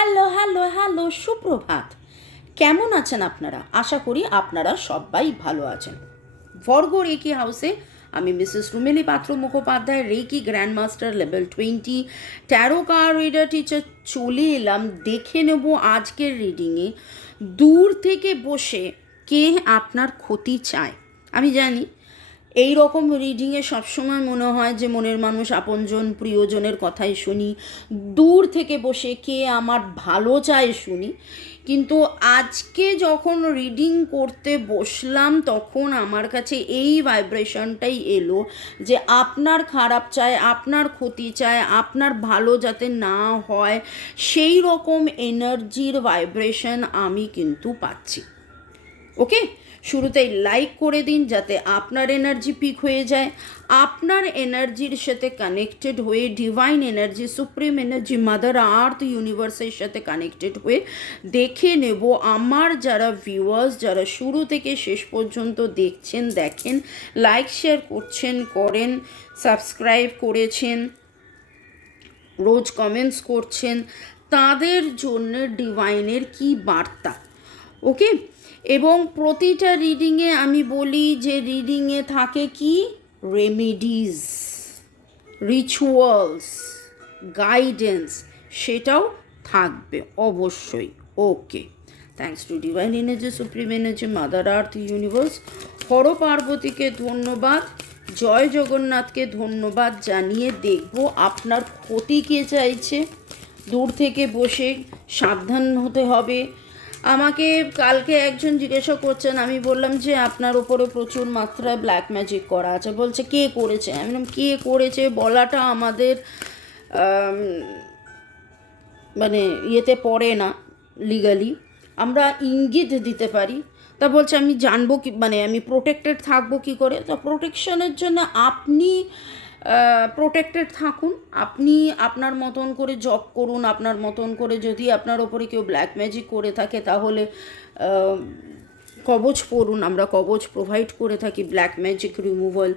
Hello hello hello, সুপ্রভাত। কেমন আছেন আপনারা? আশা করি আপনারা সবাই ভালো আছেন। ভর্গ রেকি হাউসে আমি Mrs Rumeli Patra Mukhopadhyay, reiki grand master level twenty, tarot card reader teacher. চলে এলাম, দেখে নেব আজকের রিডিংয়ে। দূর থেকে বসে কে আপনার ক্ষতি চায়। আমি জানি এই রকম রিডিংয়ে সবসময় মনে হয় যে মনের মানুষ আপনজন, প্রিয়জনের কথাই শুনি। দূর থেকে বসে কে আমার ভালো চায় শুনি। কিন্তু আজকে যখন রিডিং করতে বসলাম, তখন আমার কাছে এই ভাইব্রেশনটাই এলো যে আপনার খারাপ চায়, আপনার ক্ষতি চায়, আপনার ভালো যাতে না হয়, সেই রকম এনার্জির ভাইব্রেশন আমি কিন্তু পাচ্ছি। ওকে শুরুতেই লাইক করে দিন যাতে আপনার এনার্জি পিক হয়ে যায়। আপনার এনার্জির সাথে কানেক্টেড হয়ে divine energy supreme energy mother earth ইউনিভার্সের সাথে কানেক্টেড হয়ে দেখে নেব। আমার যারা ভিউয়ার্স যারা শুরু থেকে শেষ পর্যন্ত দেখছেন, দেখেন লাইক শেয়ার করছেন, করেন সাবস্ক্রাইব করেছেন, রোজ কমেন্টস করছেন, তাদের জন্য ডিভাইনের কি বার্তা? ওকে এবং প্রতিটা রিডিংয়ে আমি বলি যে রিডিংয়ে থাকে কি? রেমিডিজ রিচুয়ালস গাইডেন্স সেটাও থাকবে অবশ্যই। Okay thanks to divine energy supreme energy mother earth universe Har পার্বতীকে ধন্যবাদ, জয় জগন্নাথকে ধন্যবাদ জানিয়ে দেখব আপনার ক্ষতি কে চাইছে। দূর থেকে বসে সাবধান হতে হবে আমাকে কালকে একজন জিজ্ঞাসা করছেন, আমি বললাম যে আপনার ওপরে প্রচুর মাত্রায় ব্ল্যাক ম্যাজিক করা আছে। বলছে, কে করেছে? আমি বললাম, কে করেছে? বলাটা আমাদের মানে ইয়েতে পড়ে না লিগালি আমরা ইঙ্গিত দিতে পারি। তা বলছে, আমি জানব কি মানে আমি প্রোটেক্টেড থাকব কি করে? তো প্রোটেকশনের জন্য আপনি প্রোটেক্টেড থাকুন। আপনি আপনার মতন করে জব করুন, আপনার মতন করে যদি আপনার ওপরে কেউ ব্ল্যাক ম্যাজিক করে থাকে, তাহলে কবচ পড়ুন। আমরা কবচ প্রোভাইড করে থাকি ব্ল্যাক ম্যাজিক রিমুভাল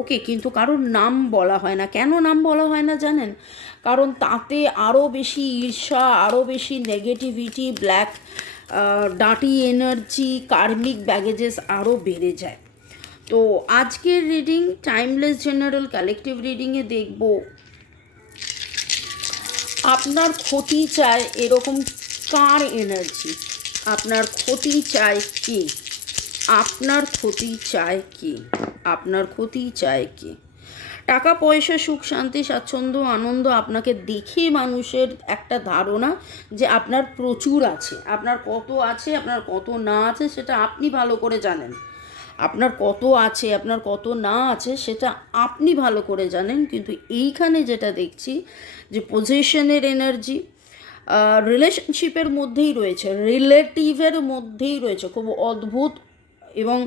ওকে, কিন্তু কারোর নাম বলা হয় না। কেন নাম বলা হয় না জানেন? কারণ তাতে আরও বেশি ঈর্ষা আরও বেশি নেগেটিভিটি ব্ল্যাক ডাটি এনার্জি কার্মিক ব্যাগেজেস আরও বেড়ে যায়। তো আজকের রিডিং টাইমলেস জেনারেল কালেকটিভ রিডিংয়ে দেখব। আপনার ক্ষতি চায় এরকম কার এনার্জি আপনার ক্ষতি চায় কি? আপনার ক্ষতি চায় কি? আপনার ক্ষতি চায় কি? টাকা, পয়সা, সুখ, শান্তি, স্বাচ্ছন্দ্য, আনন্দ আপনাকে দেখে মানুষের একটা ধারণা যে আপনার প্রচুর আছে। আপনার কত আছে, আপনার কত না আছে, সেটা আপনি ভালো করে জানেন। আপনার কত আছে, আপনার কত না আছে, সেটা আপনি ভালো করে জানেন। কিন্তু এইখানে যেটা দেখছি যে পজিশনের এনার্জি রিলেশনশিপের মধ্যেই রয়েছে রিলেটিভের মধ্যেই রয়েছে, খুব অদ্ভুত এবং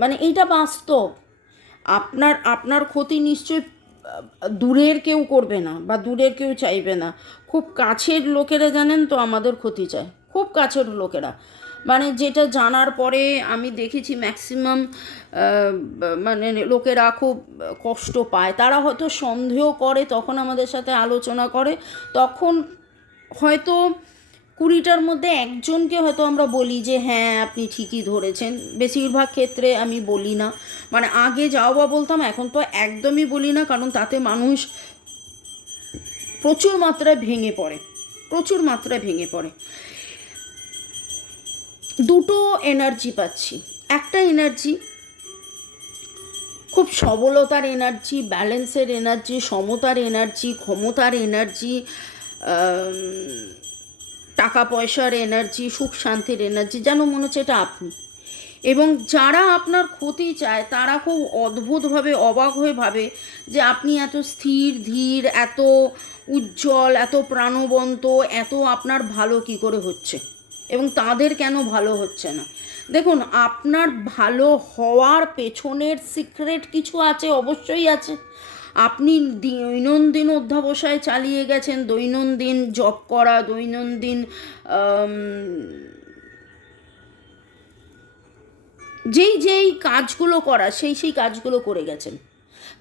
মানে এইটা বাস্তব। আপনার আপনার ক্ষতি নিশ্চয়ই দূরের কেউ করবে না বা দূরের কেউ চাইবে না। খুব কাছের লোকেরা জানেন তো আমাদের ক্ষতি চায়, খুব কাছের লোকেরা। মানে যেটা জানার পরে আমি দেখেছি ম্যাক্সিমাম মানে লোকেরা খুব কষ্ট পায়। তারা হয়তো সন্দেহ করে, তখন আমাদের সাথে আলোচনা করে। তখন হয়তো কুড়িটার মধ্যে একজনকে হয়তো আমরা বলি যে হ্যাঁ আপনি ঠিকই ধরেছেন। বেশিরভাগ ক্ষেত্রে আমি বলি না। মানে আগে যাও বা বলতাম, এখন তো একদমই বলি না, কারণ তাতে মানুষ প্রচুর মাত্রায় ভেঙে পড়ে। প্রচুর মাত্রায় ভেঙে পড়ে। দুটো এনার্জি পাচ্ছি। একটা এনার্জি খুব সবলতার এনার্জি ব্যালেন্সের এনার্জি সমতার এনার্জি ক্ষমতার এনার্জি টাকা পয়সার এনার্জি সুখ শান্তির এনার্জি যেন মনে হচ্ছে এটা আপনি। এবং যারা আপনার ক্ষতি চায়, তারা খুব অদ্ভুতভাবে অবাক হয়ে ভাবে যে আপনি এত স্থির, ধীর, এত উজ্জ্বল, এত প্রাণবন্ত, এত আপনার ভালো কি করে হচ্ছে। এবং তাদের কেন ভালো হচ্ছে না? দেখুন, আপনার ভালো হওয়ার পেছনের সিক্রেট কিছু আছে, অবশ্যই আছে। আপনি দৈনন্দিন অধ্যাবসায় চালিয়ে গেছেন, দৈনন্দিন জব করা, দৈনন্দিন যেই যেই কাজগুলো করা, সেই সেই কাজগুলো করে গেছেন।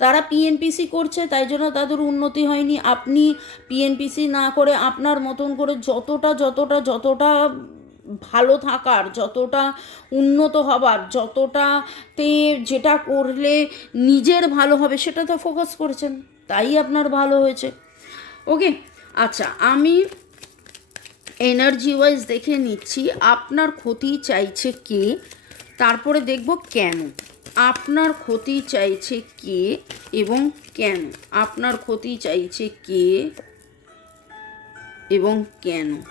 তারা পিএনপিসি করছে, তাই জন্য তাদের উন্নতি হয়নি। আপনি পিএনপিসি না করে আপনার মতন করে যতটা যতটা যতটা ভালো থাকার, যতটা উন্নত হবার, যতটাতে যেটা করলে নিজের ভালো হবে সেটাতে ফোকাস করেছেন, তাই আপনার ভালো হয়েছে। ওকে আচ্ছা আমি এনার্জি ওয়াইজ দেখে নিচ্ছি, আপনার ক্ষতি চাইছে কে? তারপরে দেখব কেন। আপনার ক্ষতি চাইছে কে এবং কেন? আপনার ক্ষতি চাইছে কে এবং কেন?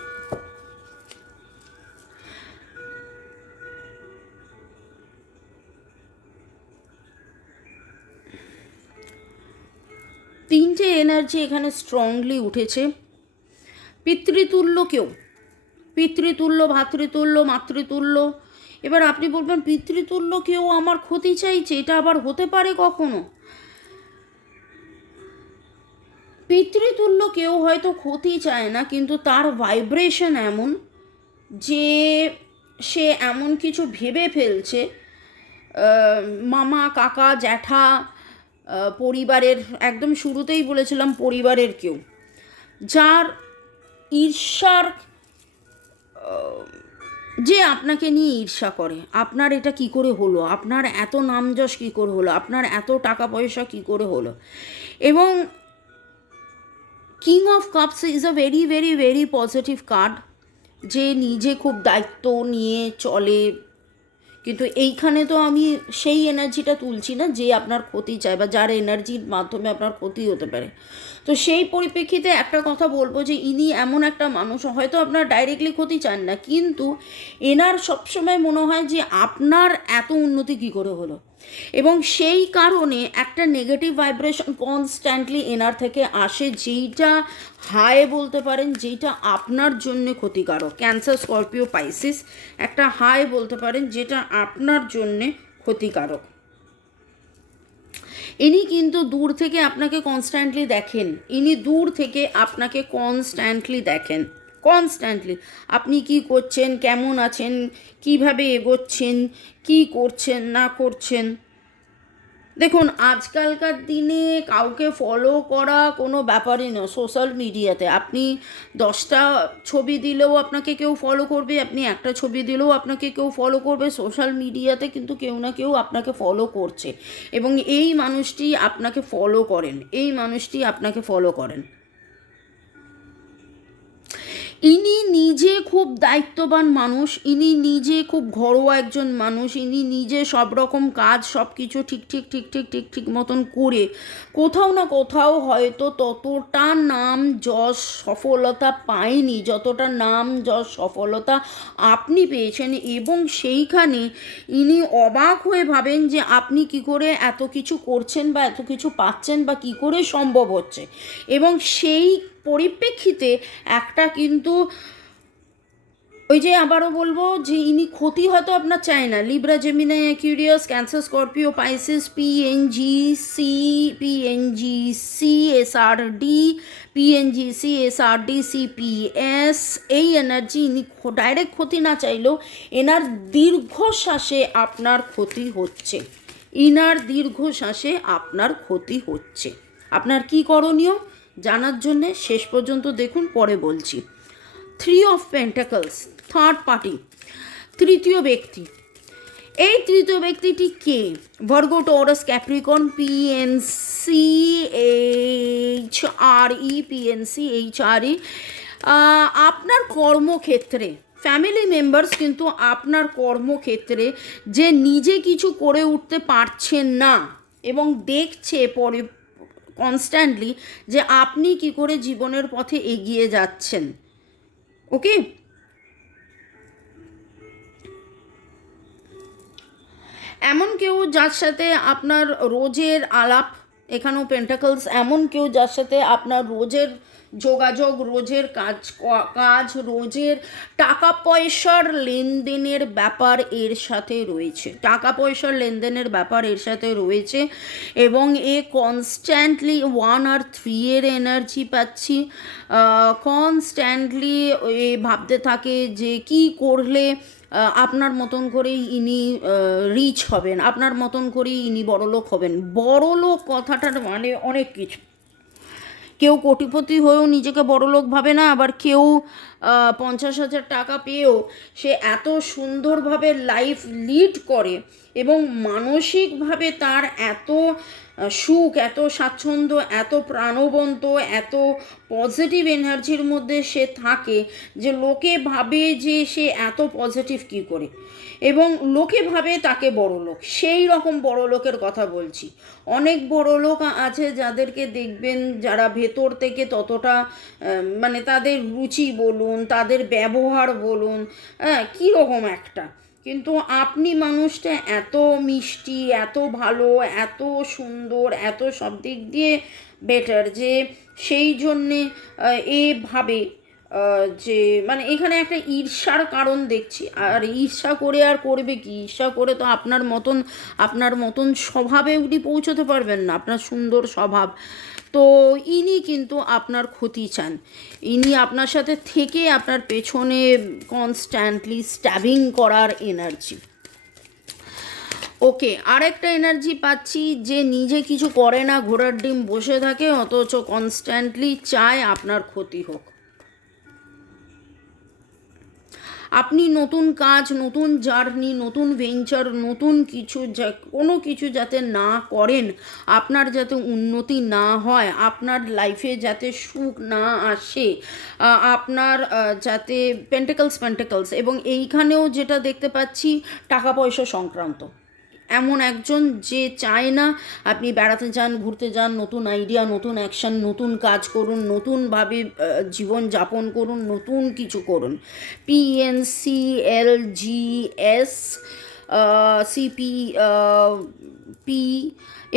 তিনটে এনার্জি এখানে স্ট্রংলি উঠেছে। পিতৃতুল্য কেউ? পিতৃতুল্য, ভাতৃতুল্য, মাতৃতুল্য এবার আপনি বলবেন, পিতৃতুল্য কেউ আমার ক্ষতি চাইছে, এটা আবার হতে পারে কখনো? পিতৃতুল্য কেউ হয়তো ক্ষতি চায় না, কিন্তু তার ভাইব্রেশন এমন যে সে এমন কিছু ভেবে ফেলছে। মামা, কাকা, জ্যাঠা পরিবারের, একদম শুরুতেই বলেছিলাম পরিবারের কেউ, যার ঈর্ষার যে আপনাকে নিয়ে ঈর্ষা করে, আপনার এটা কি করে হলো? আপনার এত নামযশ কি করে হলো? আপনার এত টাকা পয়সা কি করে হলো? এবং king of cups is a very very very positive card যে নিজে খুব দায়িত্ব নিয়ে চলে কিন্তু এইখানে তো আমি সেই এনার্জিটা তুলছি না যে আপনার ক্ষতি চায় বা যার এনার্জির মাধ্যমে আপনার ক্ষতি হতে পারে। তো সেই পরিপ্রেক্ষিতে একটা কথা বলব যে ইনি এমন একটা মানুষ, হয়তো আপনার ডাইরেক্টলি ক্ষতি চান না, কিন্তু এনার সবসময় মনে হয় যে আপনার এত উন্নতি কী করে হলো? এবং সেই কারণে একটা নেগেটিভ ভাইব্রেশন কনস্ট্যান্টলি এনার থেকে আসে, যেইটা হাই বলতে পারেন, যেইটা আপনার জন্য ক্ষতিকারক। ক্যান্সার স্করপিও পাইসিস একটা হাই বলতে পারেন, যেটা আপনার জন্যে ক্ষতিকারক। ইনি কিন্তু দূর থেকে আপনাকে কনস্ট্যান্টলি দেখেন। ইনি দূর থেকে আপনাকে কনস্ট্যান্টলি দেখেন। কনস্ট্যান্টলি আপনি কি করছেন, কেমন আছেন, কীভাবে এগোচ্ছেন, কি করছেন, না করছেন। দেখুন, আজকালকার দিনে কাউকে ফলো করা কোনো ব্যাপারই নয় সোশ্যাল মিডিয়াতে আপনি দশটা ছবি দিলেও আপনাকে কেউ ফলো করবে, আপনি একটা ছবি দিলেও আপনাকে কেউ ফলো করবে সোশ্যাল মিডিয়াতে কিন্তু কেউ না কেউ আপনাকে ফলো করছে। এবং এই মানুষটি আপনাকে ফলো করেন, এই মানুষটি আপনাকে ফলো করেন। ইনি নিজে খুব দায়িত্ববান মানুষ, ইনি নিজে খুব ঘরোয়া একজন মানুষ, ইনি নিজে সব রকম কাজ, সব কিছু ঠিক ঠিক ঠিক ঠিক ঠিক ঠিক মতন করে কোথাও না কোথাও হয়তো ততটা নাম যশ সফলতা পায়নি, যতটা নাম যশ সফলতা আপনি পেয়েছেন এবং সেইখানে ইনি অবাক হয়ে ভাবেন যে আপনি কি করে এত কিছু করছেন বা এত কিছু পাচ্ছেন বা কি করে সম্ভব হচ্ছে। এবং সেই পরিপ্রেক্ষিতে একটা কিন্তু ওই যে আবারও বলব যে ইনি ক্ষতি হয়তো আপনার চায় না। Libra Gemini Aquarius Cancer Scorpio Pisces PNG C PNG C S R D PNG C S R D C P S এই এনার্জি ইনি ডাইরেক্ট ক্ষতি না চাইলেও এনার দীর্ঘশ্বাসে আপনার ক্ষতি হচ্ছে। ইনার দীর্ঘশ্বাসে আপনার ক্ষতি হচ্ছে। আপনার কি করণীয়? জানার জন্যে শেষ পর্যন্ত দেখুন, পরে বলছি। Three of pentacles third party তৃতীয় ব্যক্তি। এই তৃতীয় ব্যক্তিটি কে? Virgo Taurus Capricorn PNC H R E PNC H R E আপনার কর্মক্ষেত্রে ফ্যামিলি মেম্বার্স কিন্তু আপনার কর্মক্ষেত্রে যে নিজে কিছু করে উঠতে পারছেন না এবং দেখছে পরে কনস্ট্যান্টলি যে আপনি কি করে জীবনের পথে এগিয়ে যাচ্ছেন, ওকে? এমন কেউ যার সাথে আপনার রোজের আলাপ, এখানেও পেন্টাকলস এমন কেউ যার সাথে আপনার রোজের যোগাযোগ, রোজের কাজ কাজ, রোজের টাকা পয়সার লেনদেনের ব্যাপার এর সাথে রয়েছে। টাকা পয়সার লেনদেনের ব্যাপার এর সাথে রয়েছে এবং এ কনস্ট্যান্টলি ওয়ান আর থ্রি এর এনার্জি পাচ্ছি। কনস্ট্যান্টলি এ ভাবতে থাকে যে কি করলে আপনার মতন করেই ইনি রিচ হবেন, আপনার মতন করেই ইনি বড়লোক হবেন। বড়লোক কথাটার মানে অনেক কিছু। কেউ কোটিপতি হয়েও নিজেকে বড়লোক ভাবে না, আবার কেউ পঞ্চাশ হাজার টাকা পেয়েও সে এত সুন্দরভাবে লাইফ লিড করে। এবং মানসিকভাবে তার এত সুখ, এত স্বাচ্ছন্দ্য, এত প্রাণবন্ত, এত পজিটিভ এনার্জির মধ্যে সে থাকে যে লোকে ভাবে যে সে এত পজিটিভ কী করে। এবং লোকে ভাবে তাকে বড় লোক। সেই রকম বড় লোকের কথা বলছি। অনেক বড় লোক আছে যাদেরকে দেখবেন যারা ভেতর থেকে ততটা মানে তাদের রুচি বলুন, তাদের ব্যবহার বলুন হ্যাঁ কীরকম একটা। কিন্তু আপনি মানুষটা এত মিষ্টি, এত ভালো, এত সুন্দর, এত সব দিক দিয়ে বেটার যে সেই জন্যে এভাবে যে মানে এখানে একটা ঈর্ষার কারণ দেখছি। আর ঈর্ষা করে আর করবে কি? ঈর্ষা করে তো আপনার মতন আপনার মতন স্বভাবে উনি পৌঁছতে পারবেন না, আপনার সুন্দর স্বভাব। তো ইনি কিন্তু আপনার ক্ষতি চান। ইনি আপনার সাথে থেকে আপনার পেছনে কনস্ট্যান্টলি স্ট্যাবিং করার এনার্জি ওকে, আরেকটা এনার্জি পাচ্ছি যে নিজে কিছু করে না, ঘোড়ার ডিম বসে থাকে, অথচ কনস্ট্যান্টলি চায় আপনার ক্ষতি হোক। আপনি নতুন কাজ, নতুন জার্নি, নতুন ভেঞ্চার নতুন কিছু যা- কোনো কিছু যাতে না করেন, আপনার যাতে উন্নতি না হয়, আপনার লাইফে যাতে সুখ না আসে আপনার যাতে পেন্টেকলস পেন্টেকলস এবং এইখানেও যেটা দেখতে পাচ্ছি টাকা পয়সা সংক্রান্ত। এমন একজন যে চায় না আপনি বেড়াতে যান, ঘুরতে যান, নতুন আইডিয়া নতুন অ্যাকশন নতুন কাজ করুন, নতুনভাবে জীবন যাপন করুন, নতুন কিছু করুন। PNC L G S CP P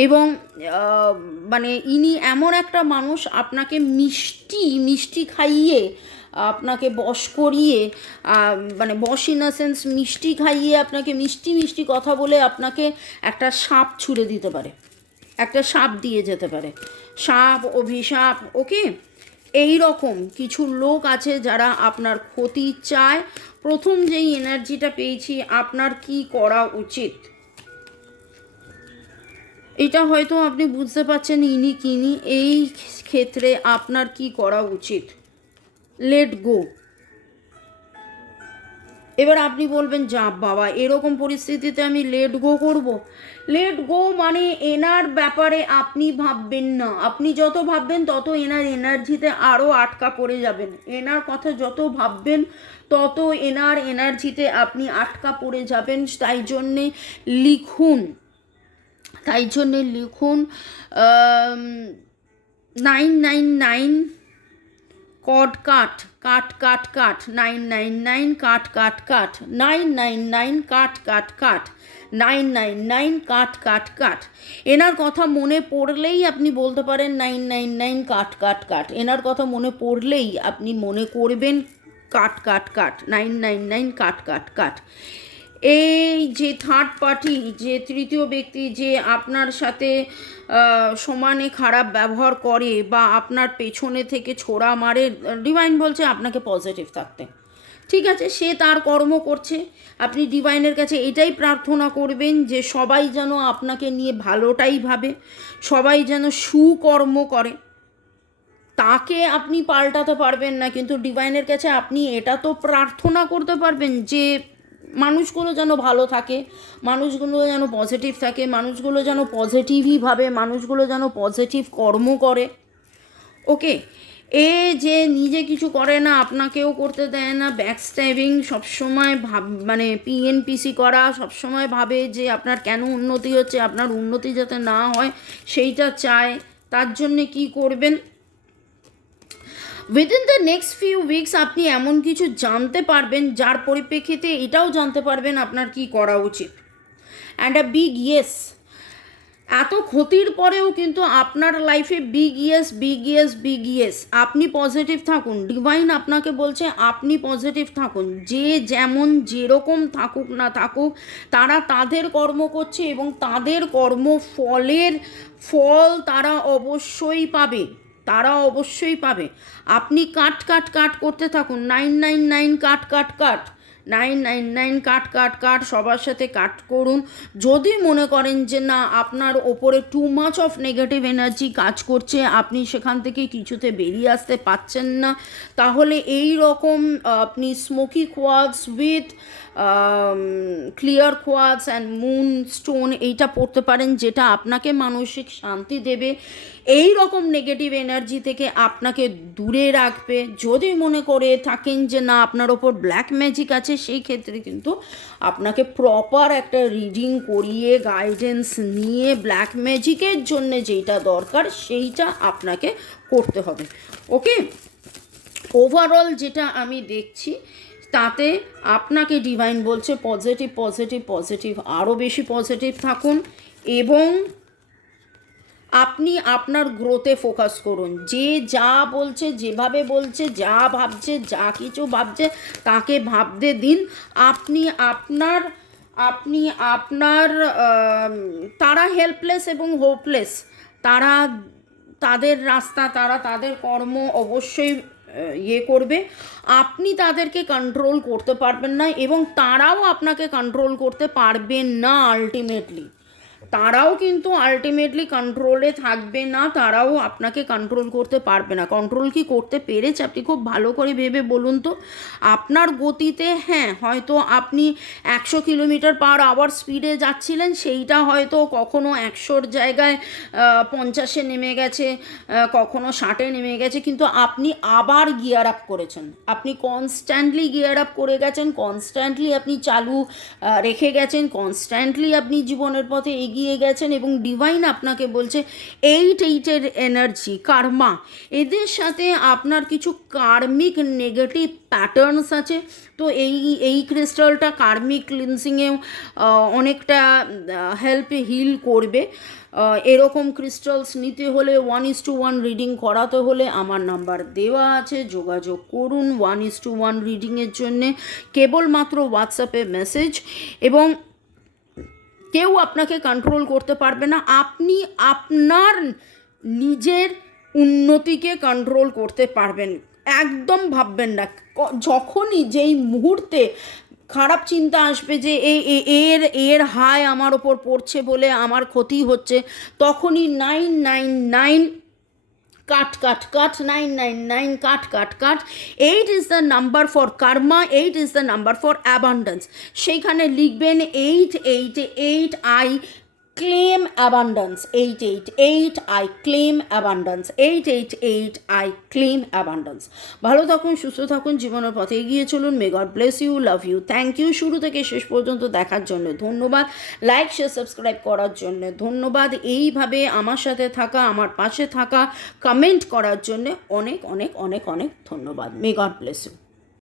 এবং মানে ইনি এমন একটা মানুষ আপনাকে মিষ্টি মিষ্টি খাইয়ে আপনাকে বশ করিয়ে মানে বশ ইন সেন্স মিষ্টি খাইয়ে আপনাকে মিষ্টি মিষ্টি কথা বলে আপনাকে একটা সাপ ছুঁড়ে দিতে পারে। একটা সাপ দিয়ে যেতে পারে। সাপ, অভিশাপ ওকে এই রকম কিছু লোক আছে যারা আপনার ক্ষতি চায়। প্রথম যেই এনার্জিটা পেয়েছি, আপনার কি করা উচিত? এটা হয়তো আপনি বুঝতে পারছেন ইনি কিনি। এই ক্ষেত্রে আপনার কি করা উচিত? লেট গো এবার আপনি বলবেন, যা বাবা, এরকম পরিস্থিতিতে আমি লেট গো করব? লেট গো মানে এনার ব্যাপারে আপনি ভাববেন না। আপনি যত ভাববেন, তত এনার এনার্জিতে আরও আটকা পড়ে যাবেন। এনার কথা যত ভাববেন, তত এনার এনার্জিতে আপনি আটকা পড়ে যাবেন। তাই জন্যে লিখুন। তাই জন্যে লিখুন nine nine nine cut cut cut cut cut nine nine nine cut cut cut nine nine nine cut cut cut nine nine nine cut cut cut এনার কথা মনে পড়লেই আপনি বলতে পারেন nine nine nine cut cut cut এনার কথা মনে পড়লেই আপনি মনে করবেন cut cut cut nine nine nine cut cut cut এই যে থার্ড পার্টি যে তৃতীয় ব্যক্তি যে আপনার সাথে সমানে খারাপ ব্যবহার করে বা আপনার পেছনে থেকে ছোড়া মারে ডিভাইন বলছে আপনাকে পজিটিভ থাকতে। ঠিক আছে, সে তার কর্ম করছে। আপনি ডিভাইনের কাছে এটাই প্রার্থনা করবেন যে সবাই যেন আপনাকে নিয়ে ভালোটাই ভাবে, সবাই যেন সুকর্ম করে। তাকে আপনি পাল্টাতে পারবেন না, কিন্তু ডিভাইনের কাছে আপনি এটা তো প্রার্থনা করতে পারবেন যে মানুষগুলো যেন ভালো থাকে, মানুষগুলো যেন পজিটিভ থাকে, মানুষগুলো যেন পজিটিভই ভাবে, মানুষগুলো যেন পজিটিভ কর্ম করে। ওকে এ যে নিজে কিছু করে না, আপনাকেও করতে দেয় না ব্যাক স্ট্যাবিং সবসময় ভাব মানে পিএনপিসি করা, সবসময় ভাবে যে আপনার কেন উন্নতি হচ্ছে, আপনার উন্নতি যাতে না হয়, সেইটা চায়, তার জন্যে কি করবেন? Within the next few weeks আপনি এমন কিছু জানতে পারবেন, যার পরিপ্রেক্ষিতে এটাও জানতে পারবেন আপনার কি করা উচিত। অ্যান্ড আ বিগ ইয়েস এত ক্ষতির পরেও কিন্তু আপনার লাইফে big yes big yes big yes আপনি পজিটিভ থাকুন। ডিভাইন আপনাকে বলছে, আপনি পজিটিভ থাকুন। যে যেমন যেরকম থাকুক না থাকুক, তারা তাদের কর্ম করছে এবং তাদের কর্ম ফলের ফল তারা অবশ্যই পাবে। তারা অবশ্যই পাবে। আপনি কাট কাট কাট করতে থাকুন। Nine nine nine, cut cut cut. Nine nine nine, cut cut cut সবার সাথে কাট করুন। যদি মনে করেন যে না, আপনার ওপরে too much of negative energy কাজ করছে, আপনি সেখান থেকে কিছুতে বেরিয়ে আসতে পাচ্ছেন না, তাহলে এই রকম আপনি smoky quartz with clear quartz and moon stone এইটা পড়তে পারেন, যেটা আপনাকে মানসিক শান্তি দেবে। এই রকম নেগেটিভ এনার্জি থেকে আপনাকে দূরে রাখবে। যদি মনে করে থাকেন যে না, আপনার ওপর ব্ল্যাক ম্যাজিক আছে, সেই ক্ষেত্রে কিন্তু আপনাকে প্রপার একটা রিডিং করিয়ে গাইডেন্স নিয়ে ব্ল্যাক ম্যাজিকের জন্য যেইটা দরকার, সেইটা আপনাকে করতে হবে। ওকে ওভারঅল যেটা আমি দেখছি তাতে আপনাকে ডিভাইন বলছে পজিটিভ পজিটিভ পজিটিভ আরও বেশি পজিটিভ থাকুন এবং আপনি আপনার গ্রোথে ফোকাস করুন। যে যা বলছে, যেভাবে বলছে, যা ভাবছে, যা কিছু ভাবছে, তাকে ভাবতে দিন। আপনি আপনার আপনি আপনার তারা হেল্পলেস এবং হোপলেস তারা তাদের রাস্তা, তারা তাদের কর্ম অবশ্যই ইয়ে করবে, আপনি তাদেরকে কন্ট্রোল করতে পারবেন না এবং তারাও আপনাকে কন্ট্রোল করতে পারবেন না আলটিমেটলি তারাও কিন্তু আলটিমেটলি কন্ট্রোলে থাকবে না, তারাও আপনাকে কন্ট্রোল করতে পারবে না। কন্ট্রোল কি করতে পেরেছে? আপনি খুব ভালো করে ভেবে বলুন তো। আপনার গতিতে হ্যাঁ হয়তো আপনি একশো কিলোমিটার পার আওয়ার স্পিডে যাচ্ছিলেন, সেইটা হয়তো কখনো একশোর জায়গায় পঞ্চাশে নেমে গেছে কখনো ষাটে নেমে গেছে, কিন্তু আপনি আবার গিয়ার আপ করেছেন। আপনি কনস্ট্যান্টলি গিয়ার আপ করে গেছেন কনস্ট্যান্টলি আপনি চালু রেখে গেছেন কনস্ট্যান্টলি আপনি জীবনের পথে এগিয়ে গেছেন এবং ডিভাইন আপনাকে বলছে এইট এইটের এনার্জি কার্মা এদের সাথে আপনার কিছু কার্মিক নেগেটিভ প্যাটার্নস আছে। তো এই এই ক্রিস্টালটা কার্মিক ক্লিনসিংয়েও অনেকটা হেল্প হিল করবে। এরকম ক্রিস্টালস নিতে হলে one is to one reading করাতে হলে আমার নাম্বার দেওয়া আছে, যোগাযোগ করুন ওয়ান ইস টু ওয়ান রিডিংয়ের জন্যে। কেবলমাত্র হোয়াটসঅ্যাপে মেসেজ এবং কেউ আপনাকে কন্ট্রোল করতে পারবে না। আপনি আপনার নিজের উন্নতিকে কন্ট্রোল করতে পারবেন। একদম ভাববেন না। যখনই যেই মুহূর্তে খারাপ চিন্তা আসবে যে এই এর এর হায় আমার ওপর পড়ছে বলে আমার ক্ষতি হচ্ছে, তখনই nine nine nine cut cut cut nine nine nine cut cut cut. Eight is the number for karma eight is the number for abundance সেইখানে লিখবেন eight eight eight I claim abundance eight eight eight I claim abundance eight eight eight I claim abundance ভালো থাকুন, সুস্থ থাকুন, জীবনের পথে এগিয়ে চলুন। May God bless you love you thank you শুরু থেকে শেষ পর্যন্ত দেখার জন্য ধন্যবাদ। লাইক শেয়ার সাবস্ক্রাইব করার জন্য ধন্যবাদ। এইভাবে আমার সাথে থাকা, আমার পাশে থাকা কমেন্ট করার জন্য অনেক অনেক অনেক অনেক ধন্যবাদ। May God bless you